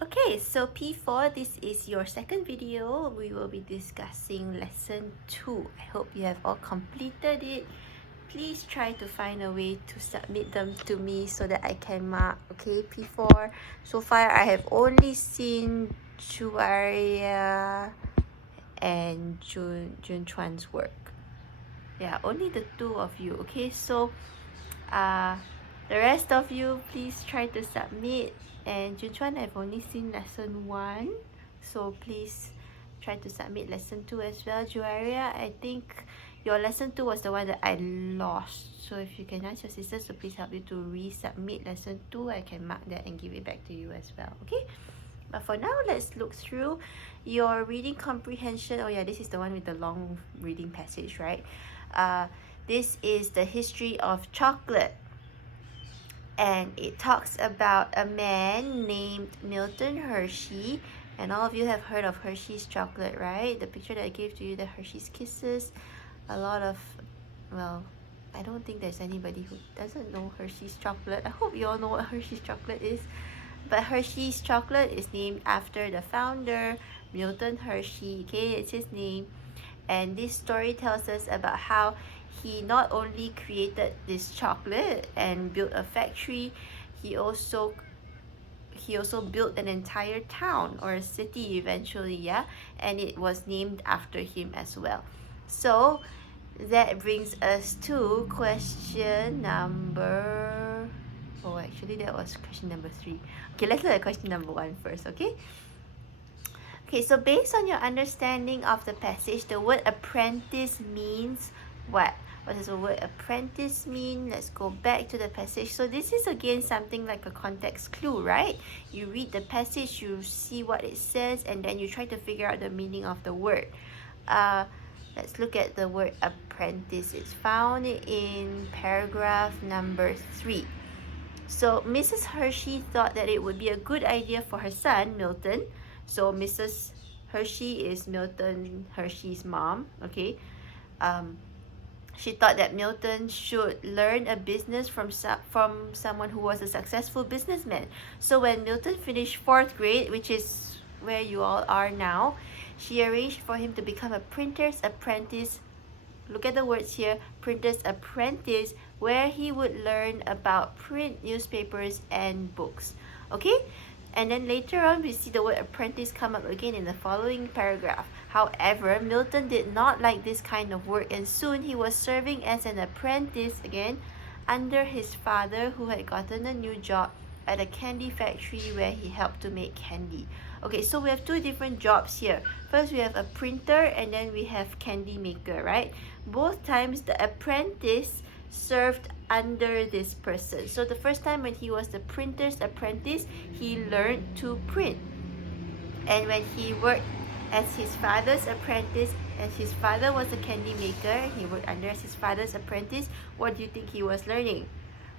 Okay, so P4, this is your second video. We will be discussing lesson 2. I hope you have all completed it. Please try to find a way to submit them to me so that I can mark. Okay, P4. So far, I have only seen Chuaria and Jun Chuan's work. Yeah, only the two of you. Okay, so the rest of you, please try to submit. And Junchuan, I've only seen lesson 1, so please try to submit lesson 2 as well. Juaria, I think your lesson 2 was the one that I lost. So if you can ask your sisters to please help you to resubmit lesson 2, I can mark that and give it back to you as well. Okay? But for now, let's look through your reading comprehension. Oh yeah, this is the one with the long reading passage, right? This is the history of chocolate. And it talks about a man named Milton Hershey. And all of you have heard of Hershey's chocolate, right? The picture that I gave to you, the Hershey's Kisses. A lot of, well, I don't think there's anybody who doesn't know Hershey's chocolate. I hope you all know what Hershey's chocolate is. But Hershey's chocolate is named after the founder, Milton Hershey. Okay, it's his name. And this story tells us about how he not only created this chocolate and built a factory, he also built an entire town or a city eventually, yeah, and it was named after him as well. So that brings us to question number, oh actually that was question number 3. Okay, let's look at question number 1 first. Okay, so based on your understanding of the passage, the word apprentice means what? What does the word apprentice mean? Let's go back to the passage. So this is again something like a context clue, right? You read the passage, you see what it says, and then you try to figure out the meaning of the word. Let's look at the word apprentice. It's found in paragraph number 3. So Mrs. Hershey thought that it would be a good idea for her son, Milton. So Mrs. Hershey is Milton Hershey's mom, okay? She thought that Milton should learn a business from someone who was a successful businessman. So when Milton finished 4th grade, which is where you all are now, she arranged for him to become a printer's apprentice. Look at the words here, printer's apprentice, where he would learn about print newspapers and books. Okay? And then later on, we see the word apprentice come up again in the following paragraph. However, Milton did not like this kind of work, and soon he was serving as an apprentice again under his father, who had gotten a new job at a candy factory where he helped to make candy. Okay, so we have 2 different jobs here. First, we have a printer, and then we have candy maker, right? Both times, the apprentice served under this person. So the first time when he was the printer's apprentice, he learned to print. And when he worked as his father's apprentice, as his father was a candy maker, he worked under as his father's apprentice, what do you think he was learning?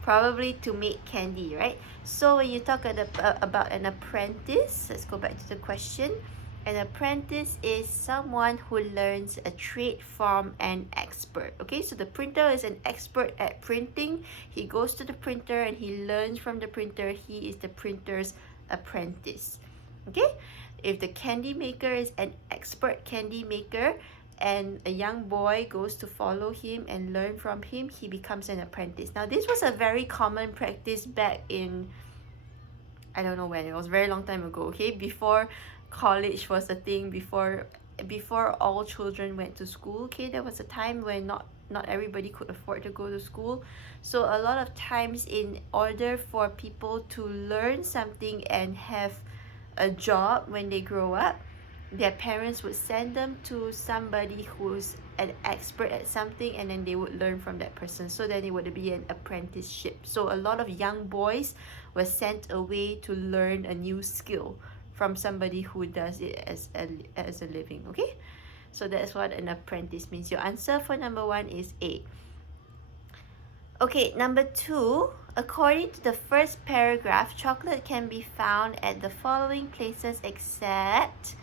Probably to make candy, right? So when you talk about an apprentice, let's go back to the question. An apprentice is someone who learns a trade from an expert. Okay, so the printer is an expert at printing. He goes to the printer and he learns from the printer. He is the printer's apprentice. Okay, if the candy maker is an expert candy maker and a young boy goes to follow him and learn from him, he becomes an apprentice. Now, this was a very common practice back in, I don't know when, it was a very long time ago, okay? Before college was a thing, before all children went to school, okay? There was a time when not everybody could afford to go to school. So a lot of times, in order for people to learn something and have a job when they grow up, their parents would send them to somebody who's an expert at something, and then they would learn from that person. So then it would be an apprenticeship. So a lot of young boys were sent away to learn a new skill from somebody who does it as a living. Okay, so that's what an apprentice means. Your answer for number 1 is A. Okay, number 2, according to the first paragraph, chocolate can be found at the following places except.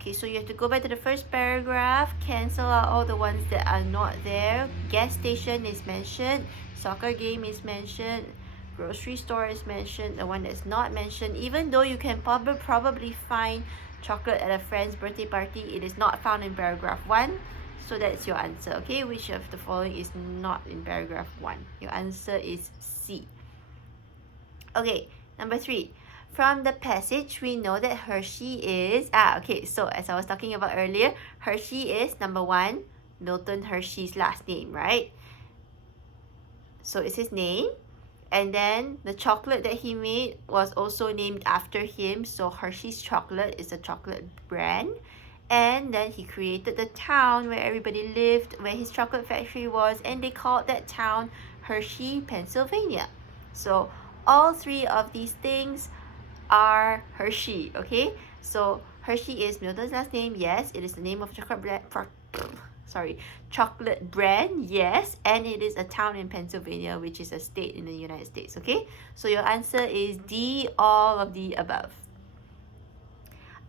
Okay, so you have to go back to the first paragraph, cancel out all the ones that are not there. Gas station is mentioned, soccer game is mentioned, grocery store is mentioned, the one that's not mentioned, even though you can probably find chocolate at a friend's birthday party, it is not found in paragraph 1. So that's your answer, okay? Which of the following is not in paragraph 1? Your answer is C. Okay, number 3. From the passage, we know that Hershey is... okay, so as I was talking about earlier, Hershey is, number 1, Milton Hershey's last name, right? So it's his name. And then the chocolate that he made was also named after him. So Hershey's chocolate is a chocolate brand. And then he created the town where everybody lived, where his chocolate factory was, and they called that town Hershey, Pennsylvania. So all 3 of these things are Hershey, okay? So Hershey is Milton's last name, yes. It is the name of chocolate brand, yes. And it is a town in Pennsylvania, which is a state in the United States, okay? So your answer is D, all of the above.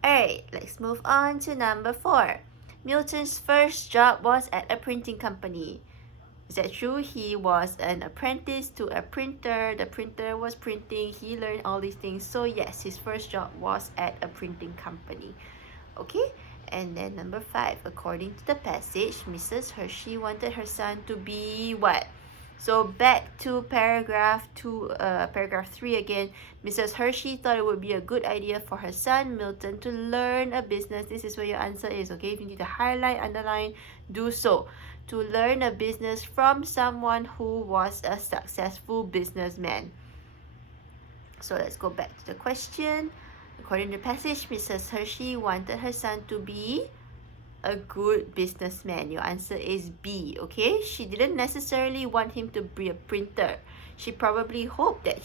Alright, let's move on to number 4. Milton's first job was at a printing company. Is that true? He was an apprentice to a printer. The printer was printing. He learned all these things. So yes, his first job was at a printing company. Okay? And then number 5, according to the passage, Mrs. Hershey wanted her son to be what? So back to paragraph 3 again. Mrs. Hershey thought it would be a good idea for her son, Milton, to learn a business. This is where your answer is, okay? If you need to highlight, underline, do so. To learn a business from someone who was a successful businessman. So let's go back to the question. According to the passage, Mrs. Hershey wanted her son to be a good businessman. Your answer is B, okay? She didn't necessarily want him to be a printer. She probably hoped that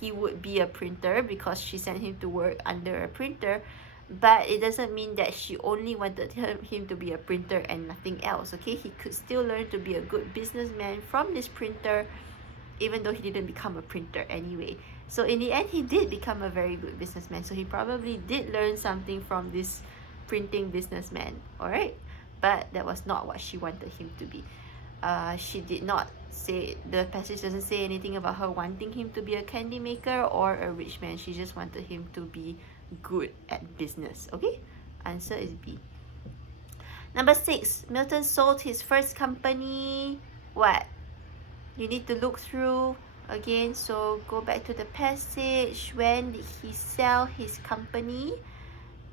he would be a printer because she sent him to work under a printer. But it doesn't mean that she only wanted him to be a printer and nothing else, okay? He could still learn to be a good businessman from this printer, even though he didn't become a printer anyway. So in the end, he did become a very good businessman. So he probably did learn something from this printing businessman, alright? But that was not what she wanted him to be. She did not say, the passage doesn't say anything about her wanting him to be a candy maker or a rich man. She just wanted him to be good at business, okay? Answer is B. Number 6, Milton sold his first company. What? You need to look through again. So go back to the passage. When did he sell his company?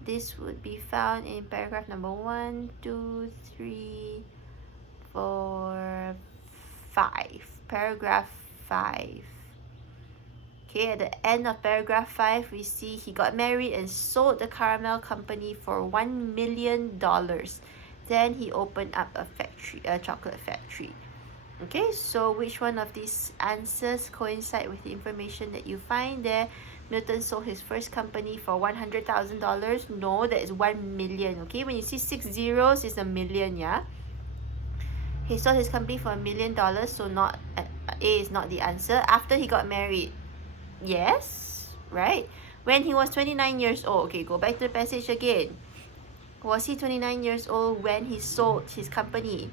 This would be found in paragraph number 1, 2, 3, 4, 5. Paragraph 5. Okay, at the end of paragraph 5, we see he got married and sold the caramel company for $1 million. Then he opened up a chocolate factory. Okay, so which one of these answers coincide with the information that you find there? Milton sold his first company for $100,000. No, that is 1 million. Okay, when you see 6 zeros, it's a million, yeah? He sold his company for $1 million, so not A is not the answer. After he got married, yes, right? When he was 29 years old. Okay, go back to the passage again. Was he 29 years old when he sold his company?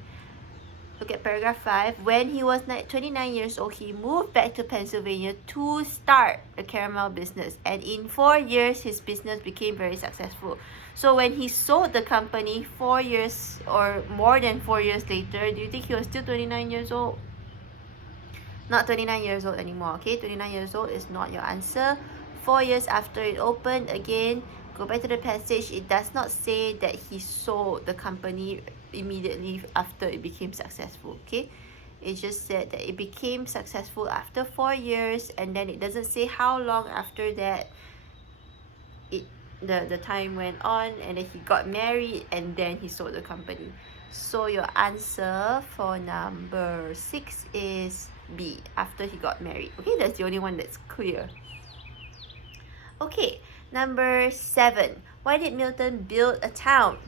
Look at paragraph 5. When he was 29 years old, he moved back to Pennsylvania to start a caramel business. And in 4 years, his business became very successful. So when he sold the company 4 years or more than 4 years later, do you think he was still 29 years old? Not 29 years old anymore, okay? 29 years old is not your answer. 4 years after it opened, again, go back to the passage. It does not say that he sold the company immediately after it became successful, okay? It just said that it became successful after 4 years, and then it doesn't say how long after that the time went on, and then he got married and then he sold the company. So your answer for number 6 is B, after he got married. Okay, that's the only one that's clear. Okay, number 7. Why did Milton build a town?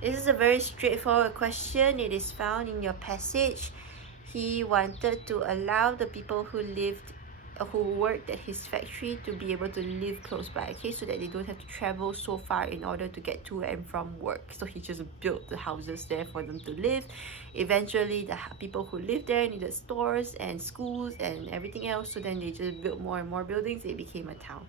This is a very straightforward question. It is found in your passage. He wanted to allow the people who lived who worked at his factory to be able to live close by, okay, so that they don't have to travel so far in order to get to and from work. So he just built the houses there for them to live. Eventually the people who lived there needed stores and schools and everything else, so then they just built more and more buildings. It became a town.